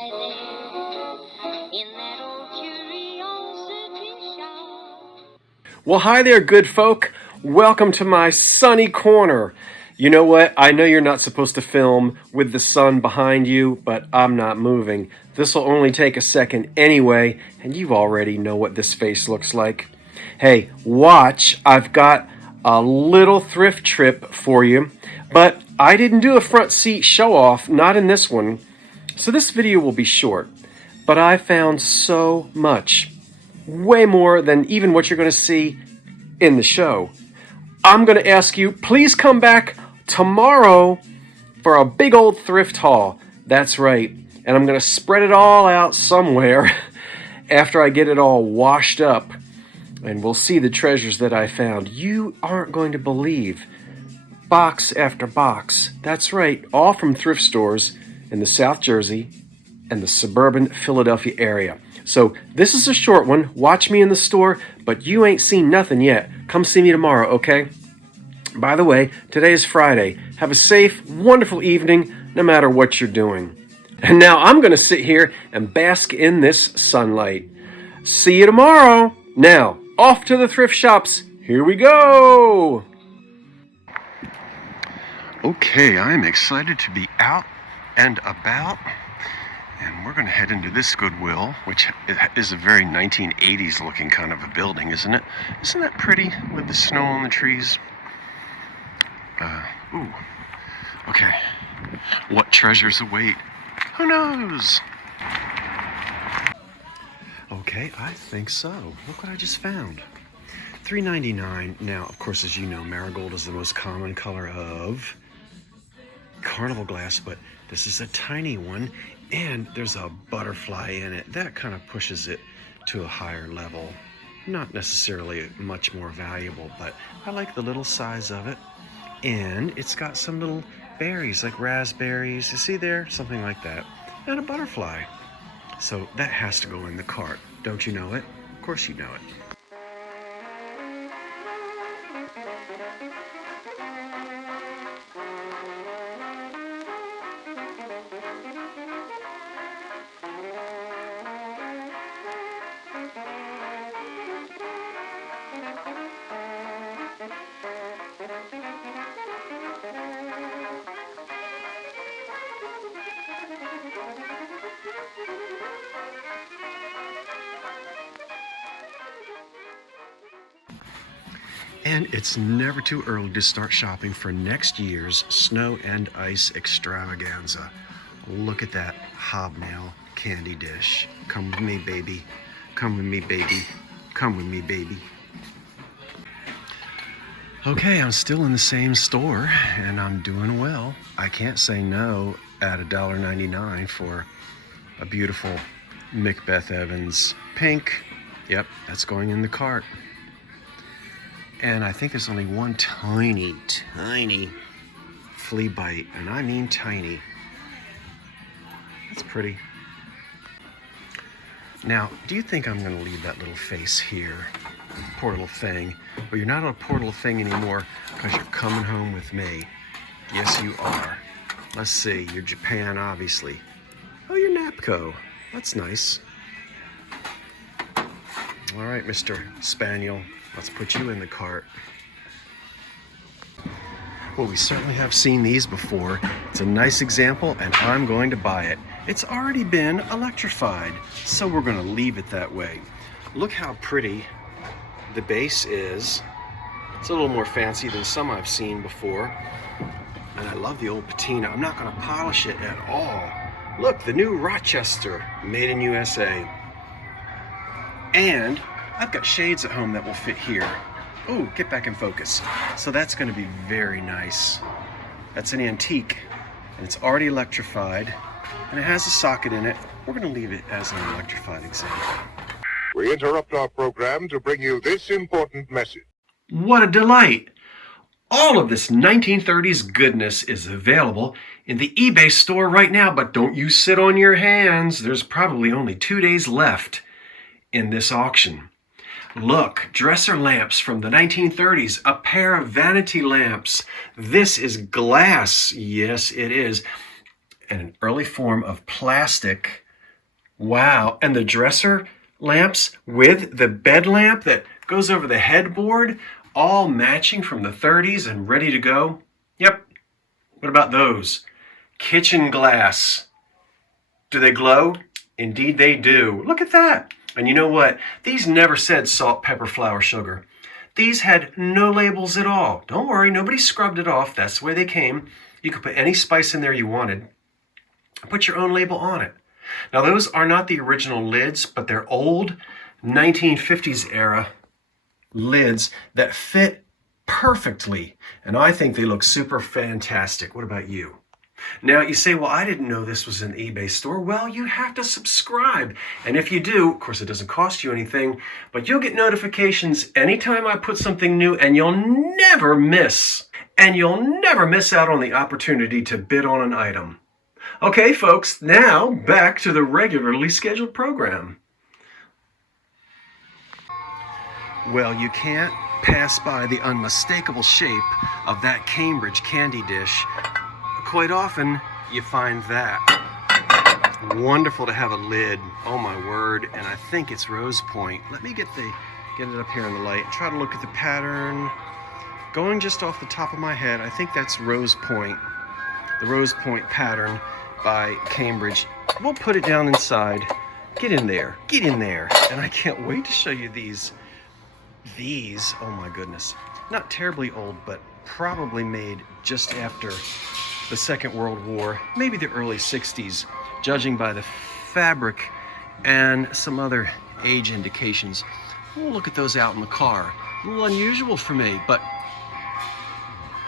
lie there in that old curiosity shop. Well, hi there, good folk. Welcome to my sunny corner. You know what? I know you're not supposed to film with the sun behind you, but I'm not moving. This will only take a second anyway, and you already know what this face looks like. Hey, watch. I've got a little thrift trip for you, but I didn't do a front seat show off, not in this one. So this video will be short, but I found so much. Way more than even what you're going to see in the show. I'm going to ask you, please come back tomorrow for a big old thrift haul. That's right. And I'm going to spread it all out somewhere after I get it all washed up. And we'll see the treasures that I found. You aren't going to believe. Box after box. That's right. All from thrift stores in the South Jersey and the suburban Philadelphia area. So this is a short one. Watch me in the store, but you ain't seen nothing yet. Come see me tomorrow, okay? By the way, today is Friday. Have a safe, wonderful evening, no matter what you're doing. And now I'm going to sit here and bask in this sunlight. See you tomorrow. Now, off to the thrift shops. Here we go. Okay, I'm excited to be out and about. And we're going to head into this Goodwill, which is a very 1980s looking kind of a building, isn't it? Isn't that pretty with the snow on the trees? Ooh. Okay. What treasures await? Who knows? Okay, I think so. Look what I just found. $3.99. Now, of course, as you know, marigold is the most common color of carnival glass, but this is a tiny one. And there's a butterfly in it. That kind of pushes it to a higher level. Not necessarily much more valuable, but I like the little size of it. And it's got some little berries, like raspberries. You see there? Something like that. And a butterfly. So that has to go in the cart. Don't you know it? Of course you know it. And it's never too early to start shopping for next year's snow and ice extravaganza. Look at that hobnail candy dish. Come with me, baby. Come with me, baby. Come with me, baby. Okay, I'm still in the same store and I'm doing well. I can't say no at $1.99 for a beautiful Macbeth Evans pink. Yep, that's going in the cart. And I think there's only one tiny flea bite, and I mean tiny. That's pretty. Now, do you think I'm going to leave that little face here? Poor little thing. Well, you're not a poor little thing anymore because you're coming home with me. Yes, you are. Let's see. You're Japan, obviously. Oh, you're Napco. That's nice. All right, Mr. Spaniel. Let's put you in the cart. Well, we certainly have seen these before. It's a nice example, and I'm going to buy it. It's already been electrified, so we're going to leave it that way. Look how pretty the base is. It's a little more fancy than some I've seen before. And I love the old patina. I'm not going to polish it at all. Look, the new Rochester, made in USA. And I've got shades at home that will fit here. Oh, get back in focus. So that's going to be very nice. That's an antique, and it's already electrified, and it has a socket in it. We're going to leave it as an electrified example. We interrupt our program to bring you this important message. What a delight! All of this 1930s goodness is available in the eBay store right now, but don't you sit on your hands. There's probably only 2 days left in this auction. Look, dresser lamps from the 1930s, a pair of vanity lamps. This is glass. Yes, it is. And an early form of plastic Wow, and the dresser lamps with the bed lamp that goes over the headboard, all matching from the 30s and ready to go. Yep. What about those? Kitchen glass. Do they glow? Indeed they do. Look at that. And you know what? These never said salt, pepper, flour, sugar. These had no labels at all. Don't worry, nobody scrubbed it off. That's the way they came. You could put any spice in there you wanted. Put your own label on it. Now those are not the original lids, but they're old 1950s era lids that fit perfectly. And I think they look super fantastic. What about you? Now you say, well, I didn't know this was an eBay store. Well, you have to subscribe. And if you do, of course, it doesn't cost you anything, but you'll get notifications anytime I put something new, and you'll never miss. And you'll never miss out on the opportunity to bid on an item. Okay, folks, now back to the regularly scheduled program. Well, you can't pass by the unmistakable shape of that Cambridge candy dish. Quite often, you find that. Wonderful to have a lid. Oh my word, and I think it's rose point. Let me get it up here in the light. Try to look at the pattern. Going just off the top of my head, I think that's rose point. The rose point pattern by Cambridge. We'll put it down inside. Get in there. Get in there. And I can't wait to show you these. These, oh my goodness. Not terribly old, but probably made just after the Second World War, maybe the early 60s, judging by the fabric and some other age indications. We'll look at those out in the car. A little unusual for me, but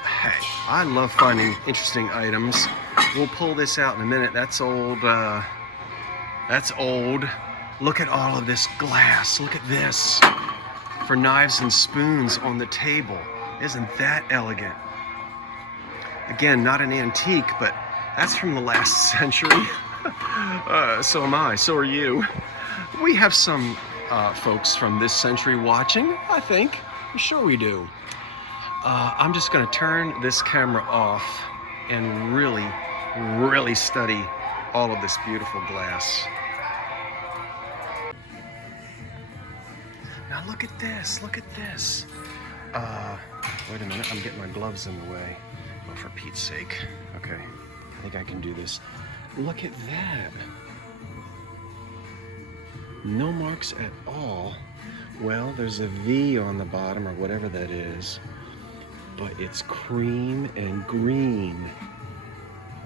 hey, I love finding interesting items. We'll pull this out in a minute. That's old. That's old. Look at all of this glass. Look at this. For knives and spoons on the table. Isn't that elegant? Again, not an antique, but that's from the last century. So am I, so are you. We have some folks from this century watching, I think. I'm sure we do. I'm just gonna turn this camera off and really study all of this beautiful glass. Now look at this, look at this. Wait a minute, I'm getting my gloves in the way. Oh, for Pete's sake. Okay, I think I can do this. Look at that. No marks at all. Well, there's a V on the bottom or whatever that is, but it's cream and green.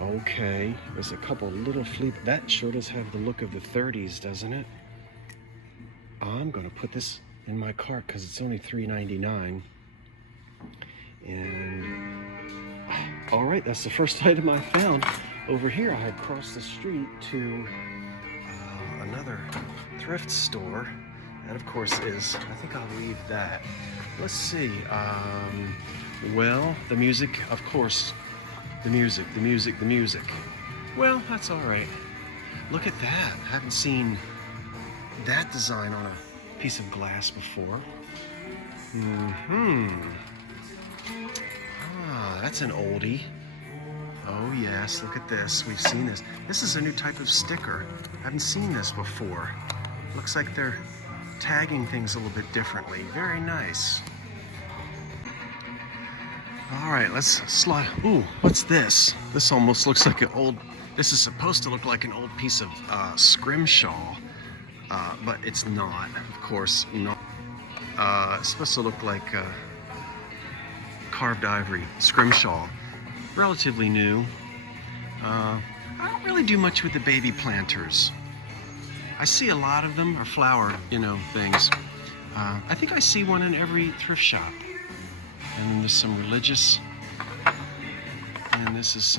Okay, there's a couple little that sure does have the look of the 30s, doesn't it? I'm gonna put this in my cart because it's only $3.99. And all right, that's the first item I found. Over here, I had crossed the street to another thrift store. That, of course, is, I think I'll leave that. Let's see. Well, the music, of course. The music. Well, that's all right. Look at that. I haven't seen that design on a piece of glass before. That's an oldie. Oh yes, look at this. We've seen this. This is a new type of sticker. I haven't seen this before. Looks like they're tagging things a little bit differently. Very nice. All right, let's slide. Ooh, what's this? This almost looks like an old, this is supposed to look like an old piece of scrimshaw, but it's not, of course, not. It's supposed to look like carved ivory, scrimshaw, relatively new. I don't really do much with the baby planters. I see a lot of them, or flower, things. I think I see one in every thrift shop. And then there's some religious. And this is,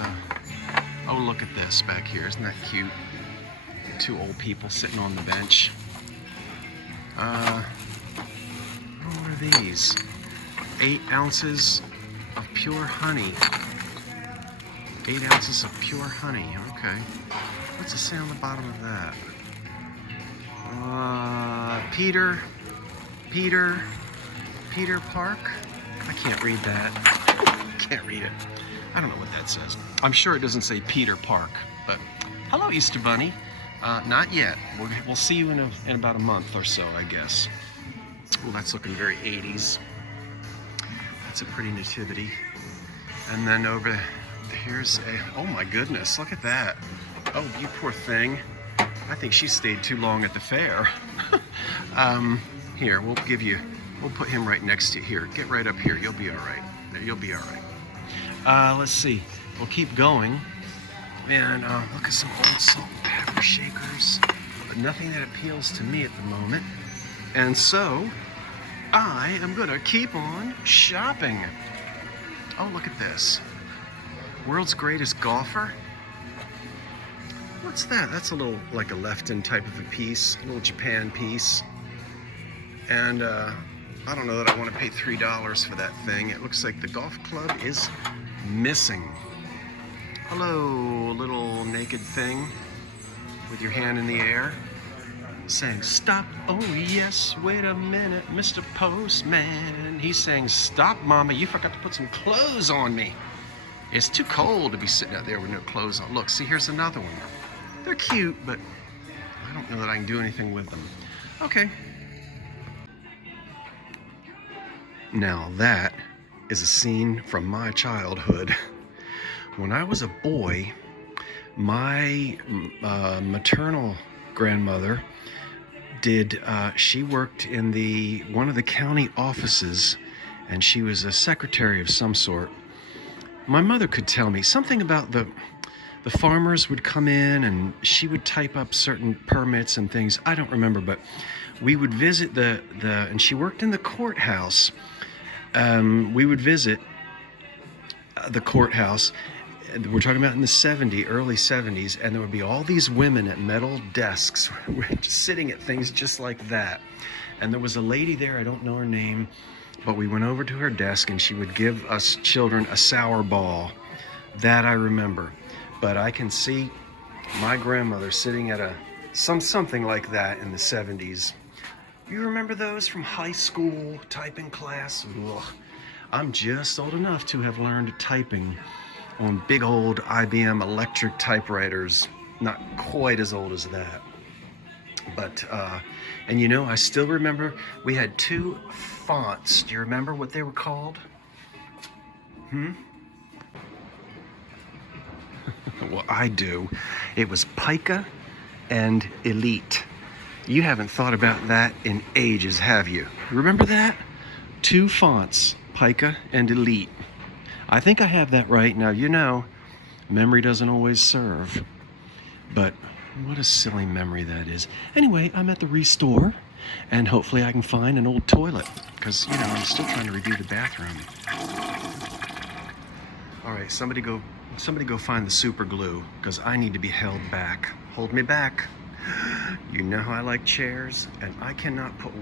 oh, look at this back here. Isn't that cute? Two old people sitting on the bench. What are these? 8 ounces of pure honey. 8 ounces of pure honey, okay. What's it say on the bottom of that? Peter Park? I can't read that. Can't read it. I don't know what that says. I'm sure it doesn't say Peter Park, but hello, Easter Bunny. Not yet. We'll see you in about a month or so, I guess. Well, that's looking very 80s. That's a pretty nativity. And then over here's a, oh my goodness, look at that. Oh, you poor thing. I think she stayed too long at the fair. Here, we'll put him right next to you. Here, get right up here. You'll be all right. You'll be all right. Let's see. We'll keep going. And look at some old salt and pepper shakers. But nothing that appeals to me at the moment. And so, I am gonna keep on shopping. Oh, look at this. World's greatest golfer? What's that? That's a little, like a Lefton type of a piece, a little Japan piece. And I don't know that I want to pay $3 for that thing. It looks like the golf club is missing. Hello, little naked thing with your hand in the air saying, stop, oh yes, wait a minute, Mr. Postman. He's saying, stop, Mama, you forgot to put some clothes on me. It's too cold to be sitting out there with no clothes on. Look, see, here's another one. They're cute, but I don't know that I can do anything with them. Okay. Now that is a scene from my childhood. When I was a boy, my maternal grandmother she worked in one of the county offices, and she was a secretary of some sort. My mother could tell me something about the farmers would come in and she would type up certain permits and things. I don't remember, but we would visit and she worked in the courthouse. We would visit the courthouse. We're talking about in the early 70s, and there would be all these women at metal desks just sitting at things just like that. And there was a lady there, I don't know her name, but we went over to her desk and she would give us children a sour ball. That I remember. But I can see my grandmother sitting at something like that in the 70s. You remember those from high school typing class? Ugh. I'm just old enough to have learned typing on big old IBM electric typewriters. Not quite as old as that. But, and you know, I still remember we had two fonts. Do you remember what they were called? Well, I do. It was Pica and Elite. You haven't thought about that in ages, have you? Remember that? Two fonts, Pica and Elite. I think I have that right. Now, you know, memory doesn't always serve. But what a silly memory that is. Anyway, I'm at the Restore, and hopefully I can find an old toilet, because, you know, I'm still trying to redo the bathroom. All right, somebody go find the super glue, because I need to be held back. Hold me back. You know how I like chairs, and I cannot put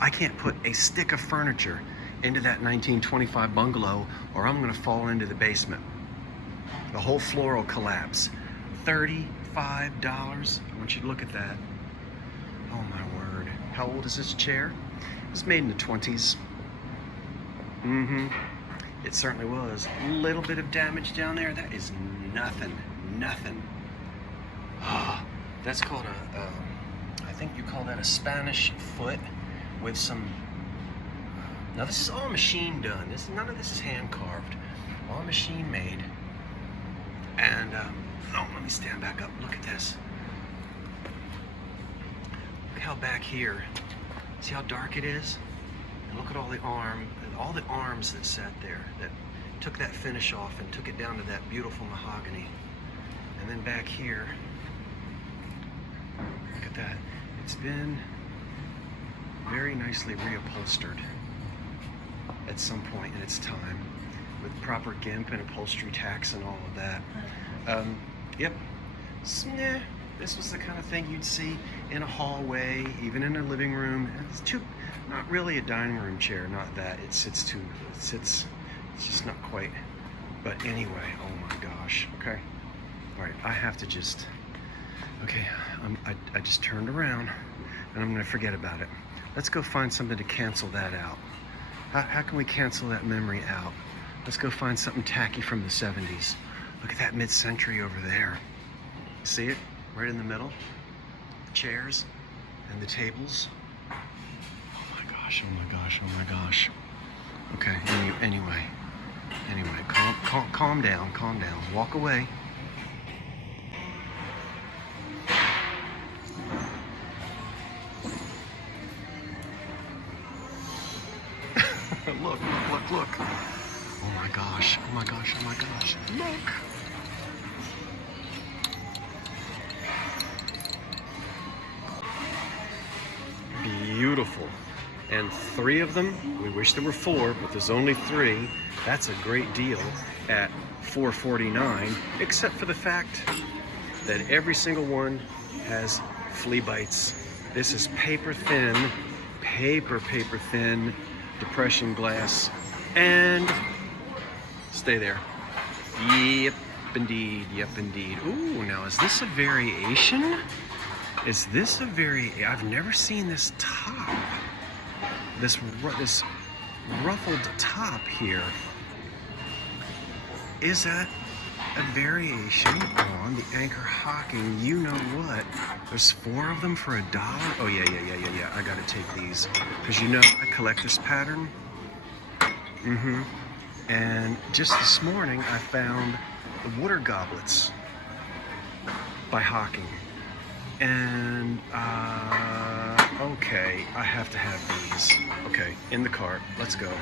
I can't put a stick of furniture into that 1925 bungalow, or I'm gonna fall into the basement. The whole floor will collapse. $35. I want you to look at that. Oh my word. How old is this chair? It was made in the 20s. It certainly was. A little bit of damage down there. That is nothing. That's called I think you call that a Spanish foot with some, now this is all machine done. None of this is hand carved. All machine made. And, let me stand back up. Look at this. Look how back here, see how dark it is? And look at all the arms that sat there, that took that finish off and took it down to that beautiful mahogany. And then back here, look at that. It's been very nicely reupholstered at some point in its time, with proper GIMP and upholstery tax and all of that. Yep. This was the kind of thing you'd see in a hallway, even in a living room. It's not really a dining room chair, not that. It sits it's just not quite. But anyway, oh my gosh. Okay. All right, I have to just, okay, I just turned around and I'm gonna forget about it. Let's go find something to cancel that out. How can we cancel that memory out? Let's go find something tacky from the 70s. Look at that mid-century over there. See it? Right in the middle. The chairs and the tables. Oh my gosh, oh my gosh, oh my gosh. Okay, anyway, calm down, walk away. Look. Oh my gosh, look. Beautiful. And 3 of them, we wish there were 4, but there's only 3. That's a great deal at $4.49, except for the fact that every single one has flea bites. This is paper thin depression glass, and stay there. Yep, indeed. Ooh, now is this a variation? I've never seen this top. This ruffled top here. Is that a variation on the Anchor Hocking you-know-what? There's 4 of them for $1. Oh, yeah. I gotta take these. Because you know I collect this pattern. And just this morning I found the water goblets by Hocking. And, okay, I have to have these. Okay, in the cart. Let's go.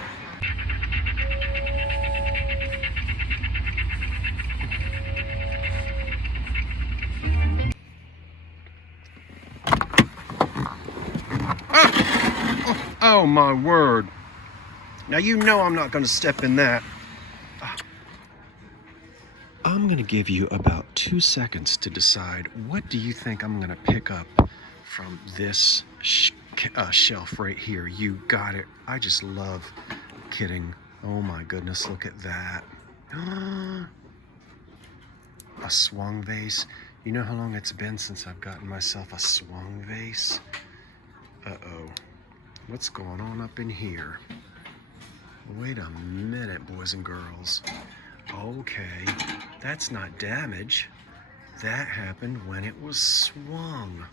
Oh my word. Now you know I'm not going to step in that. I'm going to give you about 2 seconds to decide what do you think I'm going to pick up from this shelf right here. You got it. I just love kidding. Oh my goodness, look at that. A swung vase. You know how long it's been since I've gotten myself a swung vase? Uh-oh. What's going on up in here? Wait a minute, boys and girls. Okay, that's not damage. That happened when it was swung.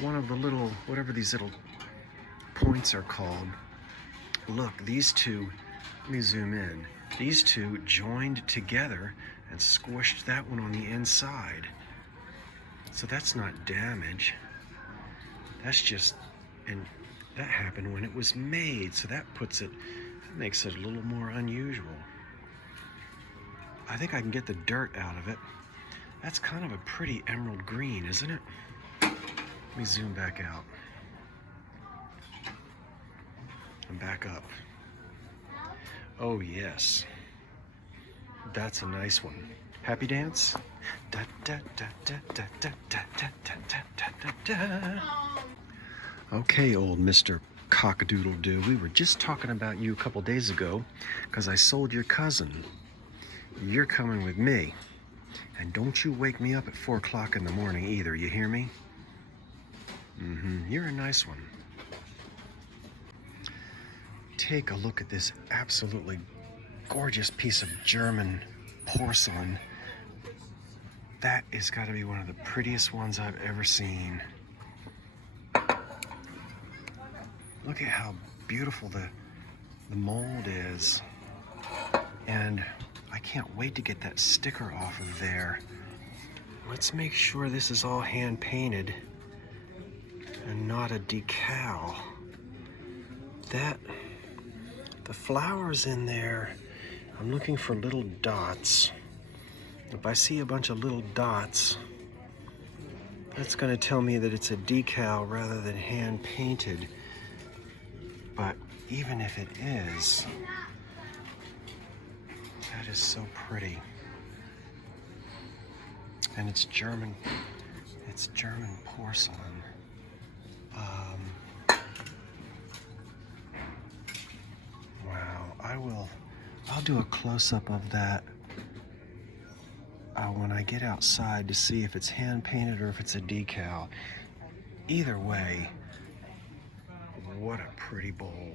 One of the little, whatever these little points are called. Look, these two, let me zoom in. These two joined together and squished that one on the inside. So that's not damage. That's just, and that happened when it was made. So that makes it a little more unusual. I think I can get the dirt out of it. That's kind of a pretty emerald green, isn't it? Let me zoom back out. And back up. Oh yes. That's a nice one. Happy dance? Da, da, da, da, da, da, da, da, da, da, da, da. Okay, old Mr. Cock-a-doodle-doo. We were just talking about you a couple days ago because I sold your cousin. You're coming with me. And don't you wake me up at 4 o'clock in the morning either, you hear me? You're a nice one. Take a look at this absolutely gorgeous piece of German porcelain. That has got to be one of the prettiest ones I've ever seen. Look at how beautiful the mold is. And I can't wait to get that sticker off of there. Let's make sure this is all hand painted and not a decal. The flowers in there, I'm looking for little dots. If I see a bunch of little dots, that's gonna tell me that it's a decal rather than hand painted. But even if it is, that is so pretty. And it's German porcelain. Wow, I'll do a close-up of that when I get outside to see if it's hand painted or if it's a decal. Either way, what a pretty bowl.